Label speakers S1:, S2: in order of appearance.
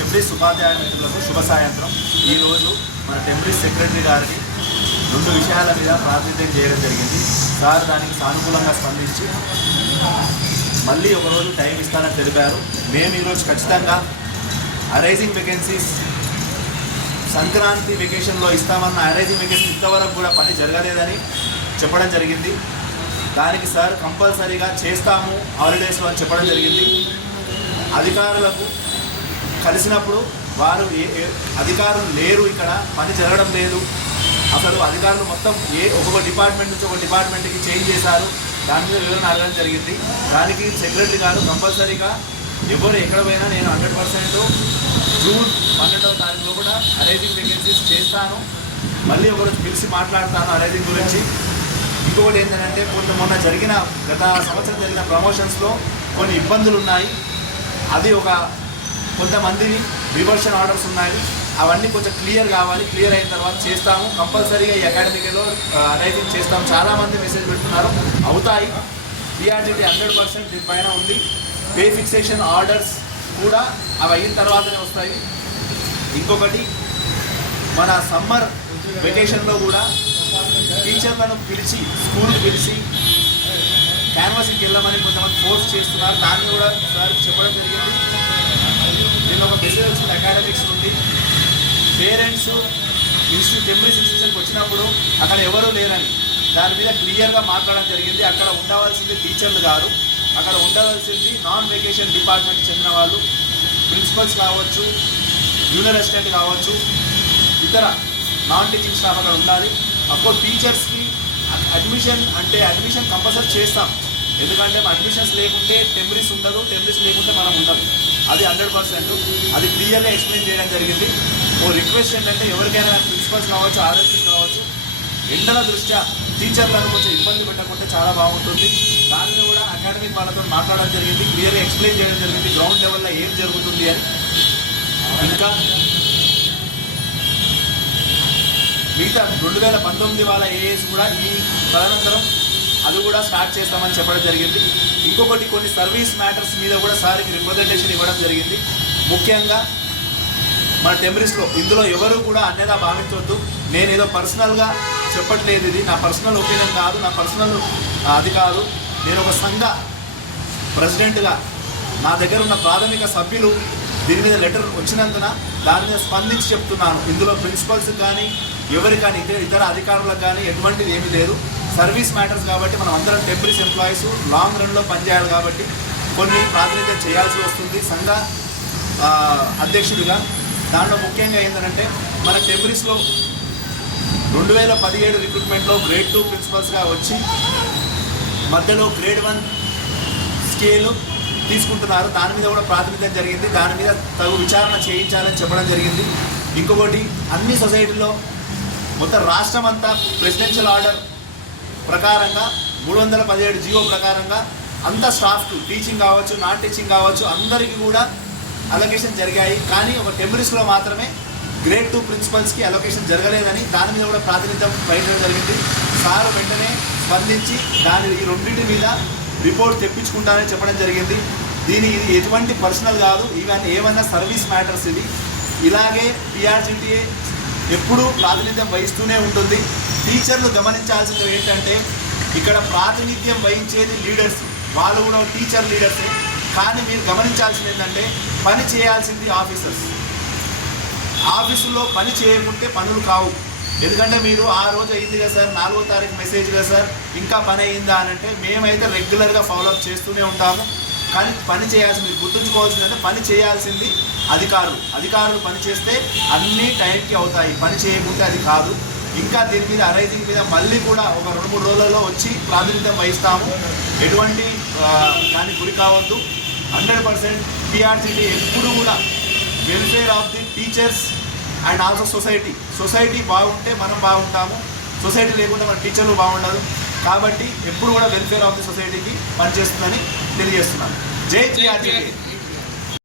S1: టెంబ్రిస్ ఉపాధ్యాయ మిత్రులకు శుభ సాయంత్రం. ఈరోజు మన టెంబ్రిస్ సెక్రటరీ గారికి రెండు విషయాల మీద ప్రాతినిధ్యం చేయడం జరిగింది. సార్ దానికి సానుకూలంగా స్పందించి మళ్ళీ ఒకరోజు టైం ఇస్తానని తెలిపారు. మేము ఈరోజు ఖచ్చితంగా అరైజింగ్ వేకెన్సీస్ సంక్రాంతి వెకేషన్లో ఇస్తామన్న అరైజింగ్ వెకేషన్ ఇంతవరకు కూడా పని జరగలేదని చెప్పడం జరిగింది. దానికి సార్ కంపల్సరీగా చేస్తాము హాలిడేస్లో అని చెప్పడం జరిగింది. అధికారులకు కలిసినప్పుడు వారు ఏ అధికారులు లేరు ఇక్కడ పని జరగడం లేదు. అసలు అధికారులు మొత్తం ఏ ఒక్కొక్క డిపార్ట్మెంట్ నుంచి ఒక డిపార్ట్మెంట్కి చేంజ్ చేశారు. దాని మీద వివరణ అడగడం జరిగింది. దానికి సెక్రటరీ గారు కంపల్సరీగా ఎవరు ఎక్కడ పోయినా నేను హండ్రెడ్ పర్సెంట్ జూన్ పన్నెండవ తారీఖులో కూడా అరైజింగ్ వేకెన్సీస్ చేస్తాను. మళ్ళీ ఒకరోజు పిలిచి మాట్లాడతాను అరైజింగ్ గురించి. ఇంకొకటి ఏంటంటే కొంత మొన్న జరిగిన గత సంవత్సరం జరిగిన ప్రమోషన్స్లో కొన్ని ఇబ్బందులు ఉన్నాయి. అది ఒక కొంతమందిని రివర్షన్ ఆర్డర్స్ ఉన్నాయి. అవన్నీ కొంచెం క్లియర్ కావాలి. క్లియర్ అయిన తర్వాత చేస్తాము. కంపల్సరీగా ఈ అకాడమిక్లో రైటింగ్ చేస్తాము. చాలామంది మెసేజ్ పెడుతున్నారు. అవుతాయి. పిఆర్జిటీ హండ్రెడ్ పర్సెంట్ దీనిపైన ఉంది. పే ఫిక్సేషన్ ఆర్డర్స్ కూడా అవి అయిన తర్వాతనే వస్తాయి. ఇంకొకటి మన సమ్మర్ వెకేషన్లో కూడా టీచర్లను పిలిచి స్కూల్ పిలిచి క్యాన్వాసింగ్కి వెళ్ళమని కొంతమంది ఫోర్స్ చేస్తున్నారు. దాన్ని కూడా సార్ చెప్పడం జరిగింది నేను ఒక మెసేజ్ వచ్చింది అకాడమిక్స్ నుండి పేరెంట్స్ ఇన్స్టిట్యూట్ టెంపరీస్ ఇన్స్టిట్యూషన్కి వచ్చినప్పుడు అక్కడ ఎవరూ లేరని. దాని మీద క్లియర్గా మాట్లాడడం జరిగింది. అక్కడ ఉండవలసింది టీచర్లు గారు. అక్కడ ఉండవలసింది నాన్ వెకేషన్ డిపార్ట్మెంట్ చెందిన వాళ్ళు. ప్రిన్సిపల్స్ కావచ్చు జూనియర్ అసిస్టెంట్ కావచ్చు ఇతర నాన్ టీచింగ్ స్టాఫ్ అక్కడ ఉండాలి. అఫ్కోర్స్ టీచర్స్కి అడ్మిషన్ అంటే అడ్మిషన్ కంపల్సరీ చేస్తాం. ఎందుకంటే అడ్మిషన్స్ లేకుంటే టెంపరీస్ ఉండదు టెంపరీస్ లేకుంటే మనం ఉండదు అది హండ్రెడ్ పర్సెంట్. అది క్లియర్గా ఎక్స్ప్లెయిన్ చేయడం జరిగింది. ఓ రిక్వెస్ట్ ఏంటంటే ఎవరికైనా ప్రిన్సిపల్స్ కావచ్చు ఆర్ఎస్పీస్ కావచ్చు ఎండల దృష్ట్యా టీచర్లను కొంచెం ఇబ్బంది పెట్టకుంటే చాలా బాగుంటుంది. దానిని కూడా అకాడమిక్ వాళ్ళతో మాట్లాడడం జరిగింది క్లియర్గా ఎక్స్ప్లెయిన్ చేయడం జరిగింది గ్రౌండ్ లెవెల్లో ఏం జరుగుతుంది అని. ఇంకా మిగతా రెండు వేల పంతొమ్మిది వాళ్ళ ఏఎస్ కూడా ఈ తదనంతరం అది కూడా స్టార్ట్ చేస్తామని చెప్పడం జరిగింది. ఇంకొకటి కొన్ని సర్వీస్ మ్యాటర్స్ మీద కూడా సార్కి రిప్రజెంటేషన్ ఇవ్వడం జరిగింది. ముఖ్యంగా మన టెంబరీస్లో ఇందులో ఎవరు కూడా అన్నదా భావించవద్దు. నేను ఏదో పర్సనల్గా చెప్పట్లేదు ఇది. నా పర్సనల్ ఒపీనియన్ కాదు నా పర్సనల్ అది కాదు. నేను ఒక సంఘ ప్రెసిడెంట్గా నా దగ్గర ఉన్న ప్రాథమిక సభ్యులు దీని మీద లెటర్ వచ్చినందున దాని మీద స్పందించి చెప్తున్నాను. ఇందులో ప్రిన్సిపల్స్ కానీ ఎవరి కానీ ఇతర ఇతర అధికారులకు కానీ ఎటువంటిది ఏమీ లేదు. సర్వీస్ మ్యాటర్స్ కాబట్టి మనం అందరం టెంపరీస్ ఎంప్లాయీస్ లాంగ్ రన్లో పనిచేయాలి కాబట్టి కొన్ని ప్రాతినిధ్యం చేయాల్సి వస్తుంది. సంఘ అధ్యక్షుడిగా దాంట్లో ముఖ్యంగా ఏంటంటే మన టెంపరీస్లో రెండు వేల పదిహేడు రిక్రూట్మెంట్లో గ్రేడ్ టూ ప్రిన్సిపల్స్గా వచ్చి మధ్యలో గ్రేడ్ వన్ స్కేలు తీసుకుంటున్నారు. దాని మీద కూడా ప్రాతినిధ్యం జరిగింది. దాని మీద తగు విచారణ చేయించాలని చెప్పడం జరిగింది. ఇంకొకటి అన్ని సొసైటీలో మొత్తం రాష్ట్రం అంతా ప్రెసిడెన్షియల్ ఆర్డర్ ప్రకారంగా మూడు వందల పదిహేడు జీవో ప్రకారంగా అంత స్టాఫ్కు టీచింగ్ కావచ్చు నాన్ టీచింగ్ కావచ్చు అందరికీ కూడా అలొకేషన్ జరిగాయి. కానీ ఒక టెంపరీస్లో మాత్రమే గ్రేడ్ టూ ప్రిన్సిపల్స్కి అలొకేషన్ జరగలేదని దాని మీద కూడా ప్రాతినిధ్యం వహించడం జరిగింది. సార్ వెంటనే స్పందించి దాని ఈ రెండింటి మీద రిపోర్ట్ తెప్పించుకుంటానని చెప్పడం జరిగింది. దీని ఇది ఎటువంటి పర్సనల్ కాదు. ఇవన్నీ ఏమన్నా సర్వీస్ మ్యాటర్స్ ఇది. ఇలాగే పిఆర్జిటిఏ ఎప్పుడూ ప్రాతినిధ్యం వహిస్తూనే ఉంటుంది. టీచర్లు గమనించాల్సింది ఏంటంటే ఇక్కడ ప్రాతినిధ్యం వహించేది లీడర్స్ వాళ్ళు కూడా టీచర్ లీడర్సే కానీ మీరు గమనించాల్సింది ఏంటంటే పని చేయాల్సింది ఆఫీసర్స్. ఆఫీసులో పని చేయకుంటే పనులు కావు. ఎందుకంటే మీరు ఆ రోజు అయింది కదా సార్ నాలుగో తారీఖు మెసేజ్ కదా సార్ ఇంకా పని అయిందా అని అంటే మేమైతే రెగ్యులర్గా ఫాలోఅప్ చేస్తూనే ఉంటాము. కానీ పని చేయాల్సింది మీరు గుర్తుంచుకోవాల్సింది అంటే పని చేయాల్సింది అధికారులు. అధికారులు పని చేస్తే అన్నీ టైంకి అవుతాయి. పని చేయకుంటే అది కాదు. ఇంకా దీని మీద అరైజింగ్ మీద మళ్ళీ కూడా ఒక రెండు మూడు రోజులలో వచ్చి ప్రాతినిధ్యం వహిస్తాము. ఎటువంటి దానికి గురి కావద్దు. హండ్రెడ్ పర్సెంట్ పిఆర్సిటీ ఎప్పుడు కూడా welfare of the teachers and also society. Society బాగుంటే మనం బాగుంటాము. సొసైటీ లేకుండా మన టీచర్లు బాగుండదు కాబట్టి ఎప్పుడు కూడా వెల్ఫేర్ ఆఫ్ ది సొసైటీకి పనిచేస్తుందని తెలియజేస్తున్నాను. జై పిఆర్జీటీ